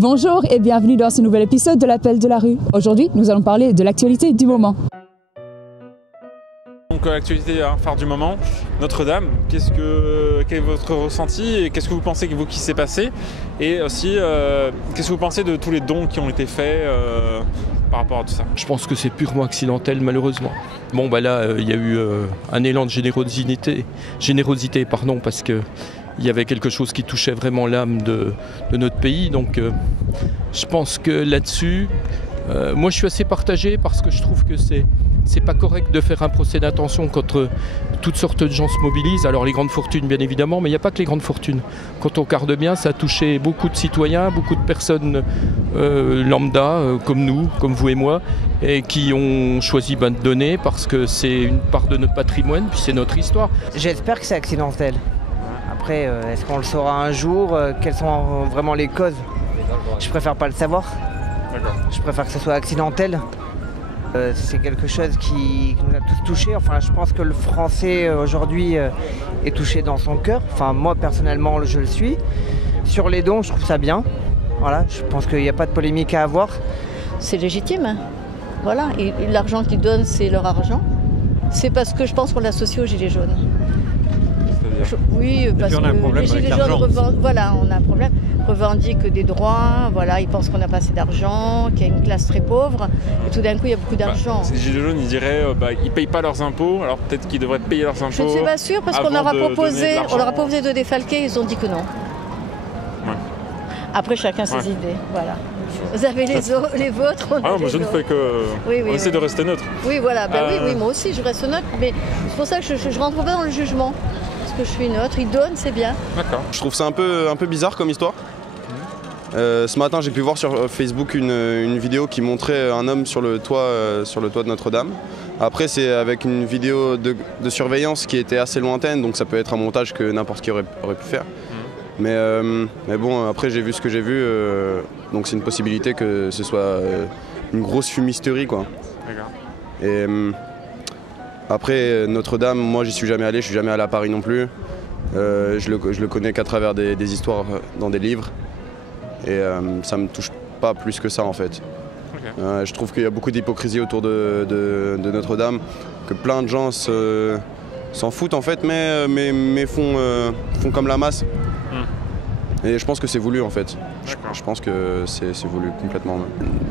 Bonjour et bienvenue dans ce nouvel épisode de l'Appel de la rue. Aujourd'hui, nous allons parler de l'actualité du moment. Donc l'actualité phare du moment, Notre-Dame, quel est votre ressenti et qu'est-ce que vous pensez qui s'est passé? Et aussi, qu'est-ce que vous pensez de tous les dons qui ont été faits par rapport à tout ça? Je pense que c'est purement accidentel, malheureusement. Bon, là, il y a eu un élan de générosité parce que il y avait quelque chose qui touchait vraiment l'âme de notre pays. Donc, je pense que là-dessus, moi, je suis assez partagé parce que je trouve que c'est pas correct de faire un procès d'intention quand toutes sortes de gens se mobilisent. Alors les grandes fortunes bien évidemment, mais il n'y a pas que les grandes fortunes. Quand on regarde bien, ça a touché beaucoup de citoyens, beaucoup de personnes lambda, comme nous, comme vous et moi, et qui ont choisi de donner parce que c'est une part de notre patrimoine, puis c'est notre histoire. J'espère que c'est accidentel. Après, est-ce qu'on le saura un jour? Quelles sont vraiment les causes? Je préfère pas le savoir. Je préfère que ce soit accidentel. C'est quelque chose qui nous a tous touchés. Enfin, je pense que le français aujourd'hui est touché dans son cœur. Enfin, moi personnellement, je le suis. Sur les dons, je trouve ça bien. Voilà, je pense qu'il n'y a pas de polémique à avoir. C'est légitime. Voilà, et l'argent qu'ils donnent, c'est leur argent. C'est parce que je pense qu'on l'associe aux Gilets jaunes. Oui, parce que les Gilets jaunes on a un problème. Revendiquent des droits, ils pensent qu'on n'a pas assez d'argent, qu'il y a une classe très pauvre, et tout d'un coup il y a beaucoup d'argent. Les Gilets jaunes, ils diraient ils ne payent pas leurs impôts, alors peut-être qu'ils devraient payer leurs impôts. Je ne suis pas sûre, parce qu'on leur a proposé de défalquer, ils ont dit que non. Ouais. Après, chacun ses idées, voilà. Vous avez les vôtres, moi je ne fais que... on essaie de rester neutre. Oui, voilà, oui, moi aussi je reste neutre, mais c'est pour ça que je ne rentre pas dans le jugement. Parce que je suis neutre, ils donnent, c'est bien. D'accord. Je trouve ça un peu bizarre comme histoire. Ce matin, j'ai pu voir sur Facebook une vidéo qui montrait un homme sur le toit de Notre-Dame. Après, c'est avec une vidéo de surveillance qui était assez lointaine, donc ça peut être un montage que n'importe qui aurait pu faire. Mais bon, après, j'ai vu ce que j'ai vu, donc c'est une possibilité que ce soit une grosse fumisterie, quoi. D'accord. Et après, Notre-Dame, moi, j'y suis jamais allé, je suis jamais allé à Paris non plus. Je le connais qu'à travers des histoires dans des livres. Et ça me touche pas plus que ça en fait. Okay. Je trouve qu'il y a beaucoup d'hypocrisie autour de Notre-Dame, que plein de gens s'en foutent en fait, mais font comme la masse. Et je pense que c'est voulu en fait. Je pense que c'est voulu complètement.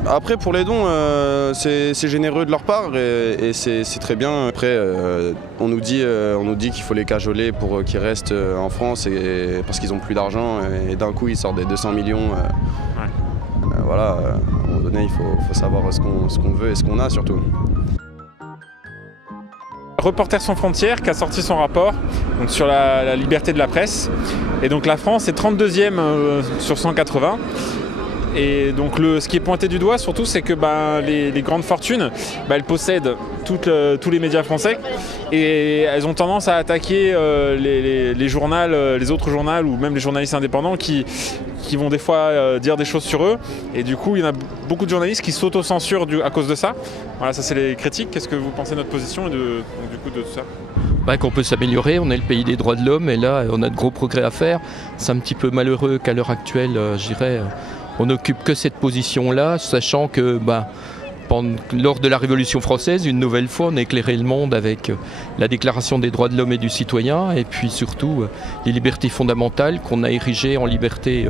Après pour les dons, c'est généreux de leur part et c'est très bien. Après on nous dit qu'il faut les cajoler pour qu'ils restent en France parce qu'ils n'ont plus d'argent et d'un coup ils sortent des 200 millions. Voilà, à un moment donné il faut savoir ce qu'on veut et ce qu'on a surtout. Reporters sans frontières qui a sorti son rapport donc, sur la liberté de la presse. Et donc la France est 32e sur 180. Et donc ce qui est pointé du doigt surtout, c'est que les grandes fortunes, elles possèdent tous les médias français et elles ont tendance à attaquer les autres journaux ou même les journalistes indépendants qui vont des fois dire des choses sur eux. Et du coup, il y en a beaucoup de journalistes qui s'auto-censurent à cause de ça. Voilà, ça c'est les critiques. Qu'est-ce que vous pensez de notre position et de tout ça? Qu'on peut s'améliorer, on est le pays des droits de l'homme et là on a de gros progrès à faire. C'est un petit peu malheureux qu'à l'heure actuelle, on n'occupe que cette position-là, sachant que lors de la Révolution française, une nouvelle fois, on a éclairé le monde avec la Déclaration des droits de l'homme et du citoyen et puis surtout les libertés fondamentales qu'on a érigées en liberté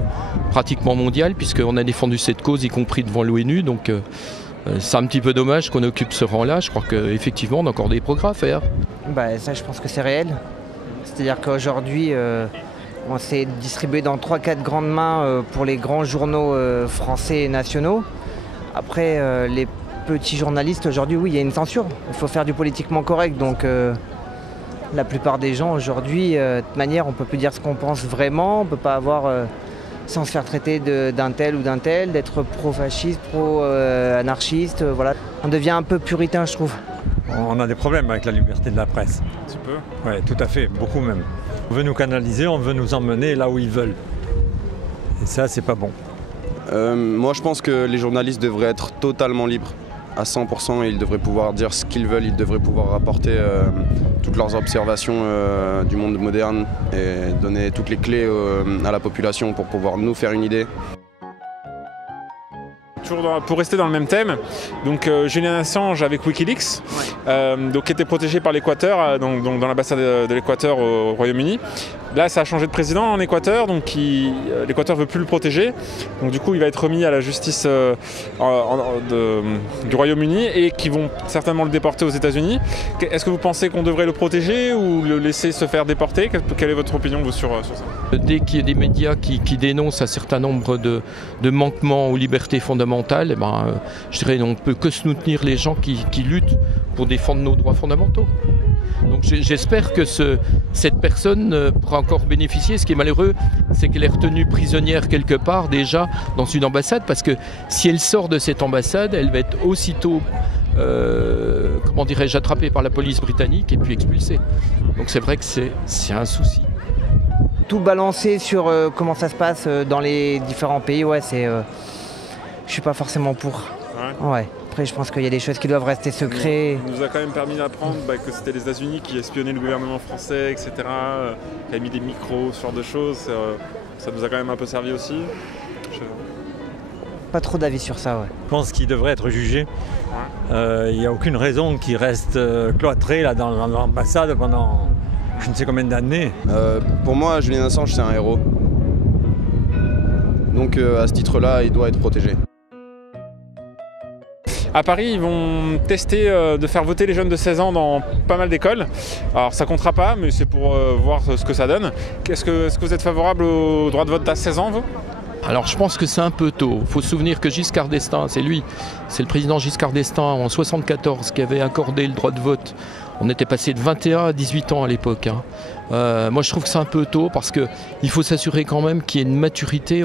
pratiquement mondiale puisqu'on a défendu cette cause, y compris devant l'ONU. Donc c'est un petit peu dommage qu'on occupe ce rang-là. Je crois qu'effectivement, on a encore des progrès à faire. Ça, je pense que c'est réel. C'est-à-dire qu'aujourd'hui, on s'est distribué dans 3-4 grandes mains pour les grands journaux français et nationaux. Après, les petits journalistes, aujourd'hui, oui, il y a une censure. Il faut faire du politiquement correct. Donc, la plupart des gens, aujourd'hui, de toute manière, on ne peut plus dire ce qu'on pense vraiment. On ne peut pas avoir... sans se faire traiter d'un tel ou d'un tel, d'être pro-fasciste, pro-anarchiste, voilà. On devient un peu puritain, je trouve. On a des problèmes avec la liberté de la presse. Un petit peu? Oui, tout à fait, beaucoup même. On veut nous canaliser, on veut nous emmener là où ils veulent. Et ça, c'est pas bon. Moi, je pense que les journalistes devraient être totalement libres. À 100%, et ils devraient pouvoir dire ce qu'ils veulent, ils devraient pouvoir rapporter toutes leurs observations du monde moderne et donner toutes les clés à la population pour pouvoir nous faire une idée. toujours pour rester dans le même thème, donc Julian Assange avec Wikileaks, donc qui était protégé par l'Équateur, donc dans l'ambassade de l'Équateur au Royaume-Uni. Là, ça a changé de président en Équateur, donc l'Équateur ne veut plus le protéger. Donc du coup, il va être remis à la justice du Royaume-Uni et qui vont certainement le déporter aux États-Unis. Est-ce que vous pensez qu'on devrait le protéger ou le laisser se faire déporter? Quelle est votre opinion vous, sur ça? Dès qu'il y a des médias qui dénoncent un certain nombre de manquements aux libertés fondamentales, je dirais on ne peut que soutenir les gens qui luttent pour défendre nos droits fondamentaux. Donc j'espère que cette personne pourra encore bénéficier. Ce qui est malheureux, c'est qu'elle est retenue prisonnière quelque part déjà dans une ambassade, parce que si elle sort de cette ambassade, elle va être aussitôt attrapée par la police britannique et puis expulsée. Donc c'est vrai que c'est un souci. Tout balancer sur comment ça se passe dans les différents pays, je suis pas forcément pour. Ouais. Après, je pense qu'il y a des choses qui doivent rester secrets. On nous a quand même permis d'apprendre que c'était les États-Unis qui espionnaient le gouvernement français, etc. Qui avaient mis des micros, ce genre de choses. Ça nous a quand même un peu servi aussi. Pas trop d'avis sur ça, ouais. Je pense qu'il devrait être jugé. Il n'y a aucune raison qu'il reste cloîtré là, dans l'ambassade pendant je ne sais combien d'années. Pour moi, Julian Assange, c'est un héros. Donc à ce titre-là, il doit être protégé. À Paris, ils vont tester de faire voter les jeunes de 16 ans dans pas mal d'écoles. Alors ça comptera pas, mais c'est pour voir ce que ça donne. Est-ce que vous êtes favorable au droit de vote à 16 ans, vous? Alors je pense que c'est un peu tôt. Il faut se souvenir que Giscard d'Estaing, c'est le président Giscard d'Estaing en 1974 qui avait accordé le droit de vote. On était passé de 21 à 18 ans à l'époque. Moi je trouve que c'est un peu tôt parce qu'il faut s'assurer quand même qu'il y ait une maturité,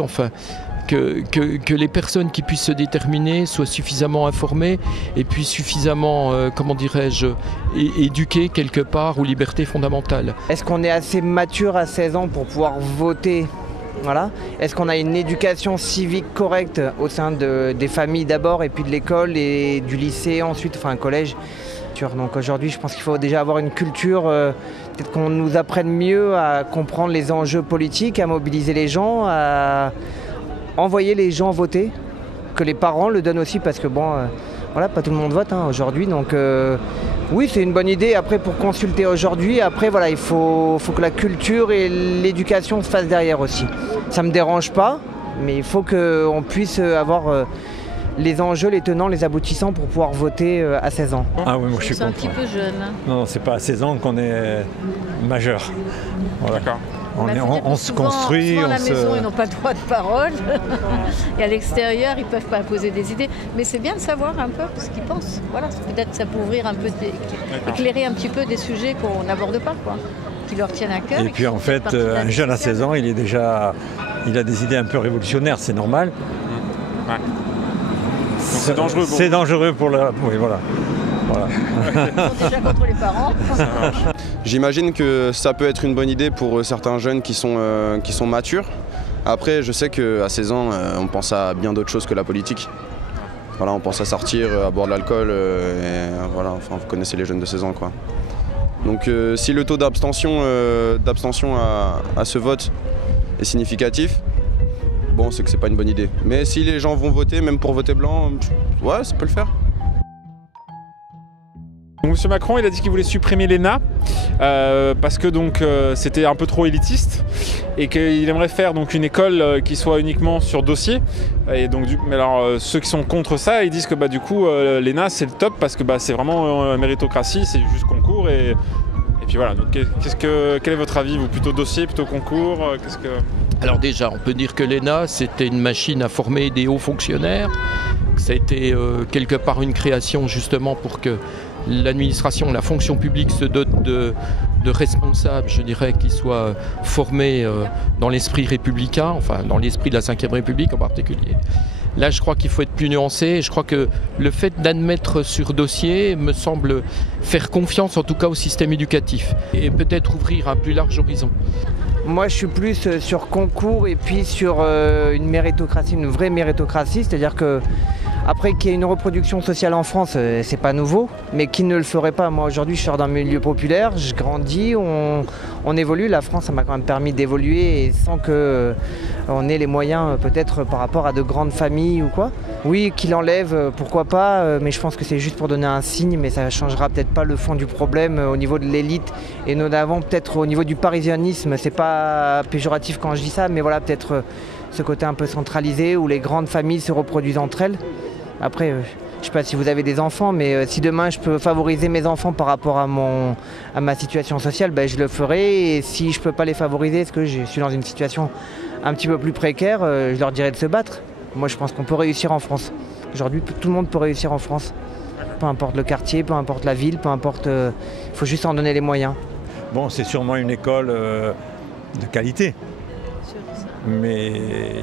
que les personnes qui puissent se déterminer soient suffisamment informées et puis suffisamment, éduquées quelque part aux libertés fondamentales. Est-ce qu'on est assez mature à 16 ans pour pouvoir voter? Voilà. Est-ce qu'on a une éducation civique correcte au sein des familles d'abord et puis de l'école et du lycée ensuite, un collège? Donc aujourd'hui, je pense qu'il faut déjà avoir une culture, peut-être qu'on nous apprenne mieux à comprendre les enjeux politiques, à mobiliser les gens, à envoyer les gens voter, que les parents le donnent aussi parce que pas tout le monde vote aujourd'hui. Donc oui, c'est une bonne idée après pour consulter aujourd'hui. Après il faut que la culture et l'éducation se fassent derrière aussi. Ça me dérange pas, mais il faut qu'on puisse avoir les enjeux, les tenants, les aboutissants pour pouvoir voter à 16 ans. Ah oui, moi je suis contre. C'est un petit peu jeune. Non, c'est pas à 16 ans qu'on est majeur. Voilà. D'accord. On se construit. À la maison, ils n'ont pas le droit de parole. Et à l'extérieur, ils ne peuvent pas poser des idées. Mais c'est bien de savoir un peu ce qu'ils pensent. Voilà, peut-être ça peut ouvrir un peu, éclairer un petit peu des sujets qu'on n'aborde pas, qui leur tiennent à cœur. Et puis en fait, un jeune à 16 ans, il a des idées un peu révolutionnaires, c'est normal. Ouais. C'est dangereux. C'est dangereux pour la... Oui, voilà. Ils sont déjà contre les parents. J'imagine que ça peut être une bonne idée pour certains jeunes qui sont matures. Après, je sais qu'à 16 ans, on pense à bien d'autres choses que la politique. Voilà, on pense à sortir, à boire de l'alcool, vous connaissez les jeunes de 16 ans, quoi. Donc si le taux d'abstention à ce vote est significatif, c'est que c'est pas une bonne idée. Mais si les gens vont voter, même pour voter blanc, ça peut le faire. Monsieur Macron, il a dit qu'il voulait supprimer l'ENA parce que c'était un peu trop élitiste et qu'il aimerait faire une école qui soit uniquement sur dossier. Et donc, ceux qui sont contre ça, ils disent que l'ENA c'est le top parce que c'est vraiment méritocratie, c'est juste concours et puis voilà. Donc, quel est votre avis, vous, plutôt dossier, plutôt concours? Alors déjà, on peut dire que l'ENA c'était une machine à former des hauts fonctionnaires. Ça a été quelque part une création justement pour que l'administration, la fonction publique se dote de responsables, je dirais, qui soient formés dans l'esprit républicain, dans l'esprit de la Ve République en particulier. Là, je crois qu'il faut être plus nuancé. Je crois que le fait d'admettre sur dossier me semble faire confiance, en tout cas, au système éducatif et peut-être ouvrir un plus large horizon. Moi, je suis plus sur concours et puis sur une méritocratie, une vraie méritocratie, c'est-à-dire que Après, qu'il y ait une reproduction sociale en France, c'est pas nouveau, mais qui ne le ferait pas? Moi aujourd'hui je sors d'un milieu populaire, je grandis, on évolue, la France ça m'a quand même permis d'évoluer et sans qu'on ait les moyens peut-être par rapport à de grandes familles ou quoi. Oui, qu'il enlève, pourquoi pas, mais je pense que c'est juste pour donner un signe, mais ça ne changera peut-être pas le fond du problème au niveau de l'élite et notamment peut-être au niveau du parisianisme. C'est pas péjoratif quand je dis ça, mais voilà, peut-être ce côté un peu centralisé où les grandes familles se reproduisent entre elles. Après, je ne sais pas si vous avez des enfants, mais si demain je peux favoriser mes enfants par rapport à ma situation sociale, ben, je le ferai. Et si je ne peux pas les favoriser, parce que je suis dans une situation un petit peu plus précaire, je leur dirai de se battre. Moi, je pense qu'on peut réussir en France. Aujourd'hui, tout le monde peut réussir en France. Peu importe le quartier, peu importe la ville, peu importe... Il faut juste en donner les moyens. Bon, c'est sûrement une école de qualité. Mais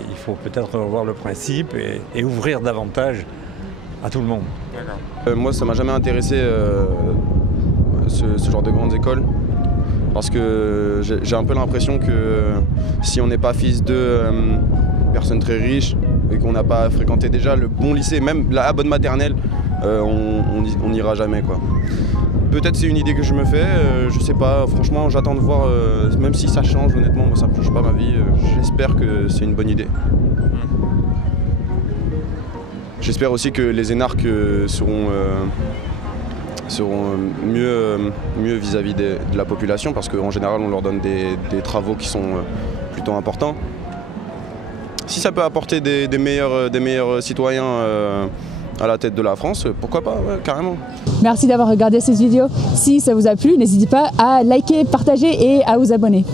il faut peut-être revoir le principe et ouvrir davantage à tout le monde. Moi, ça m'a jamais intéressé ce genre de grandes écoles. Parce que j'ai un peu l'impression que si on n'est pas fils de personnes très riches et qu'on n'a pas fréquenté déjà le bon lycée, même la bonne maternelle, on n'ira jamais, quoi. Peut-être c'est une idée que je me fais, je sais pas, franchement j'attends de voir, même si ça change, honnêtement, moi ça ne change pas ma vie, j'espère que c'est une bonne idée. J'espère aussi que les énarques seront mieux vis-à-vis de la population, parce qu'en général on leur donne des travaux qui sont plutôt importants. Si ça peut apporter des meilleurs citoyens à la tête de la France, pourquoi pas, ouais, carrément. Merci d'avoir regardé cette vidéo. Si ça vous a plu, n'hésitez pas à liker, partager et à vous abonner.